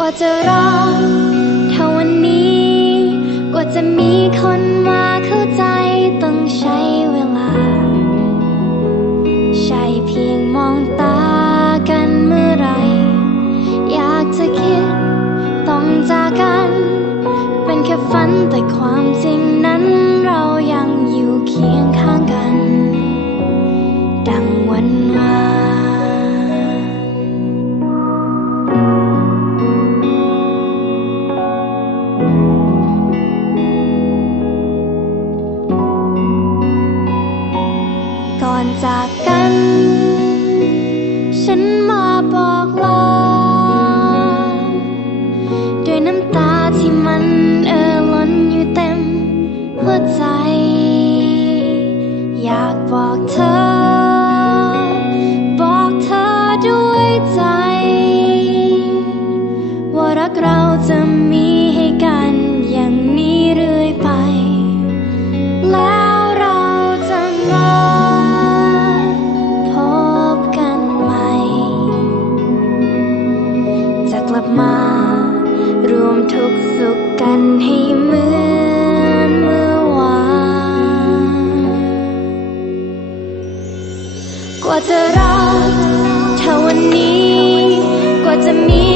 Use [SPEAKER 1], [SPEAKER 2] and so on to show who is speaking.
[SPEAKER 1] กว่าจะรอเท่าวันนี้ กว่าจะมีคนมาเข้าใจต้องใช้เวลา ใช่เพียงมองตากันเมื่อไร อยากจะคิดต้องจากกัน เป็นแค่ฝันแต่ ก่อนจากกัน ฉันมาบอกลาด้วยน้ำตาที่มันเอ่อล้นอยู่เต็มหัวใจ อยากบอกเธอ บอกเธอด้วยใจ ว่ารักเราจะ ทุกสุขกันให้เหมือนเมื่อวานกว่าจะรักเท่าวันนี้ กว่าจะมี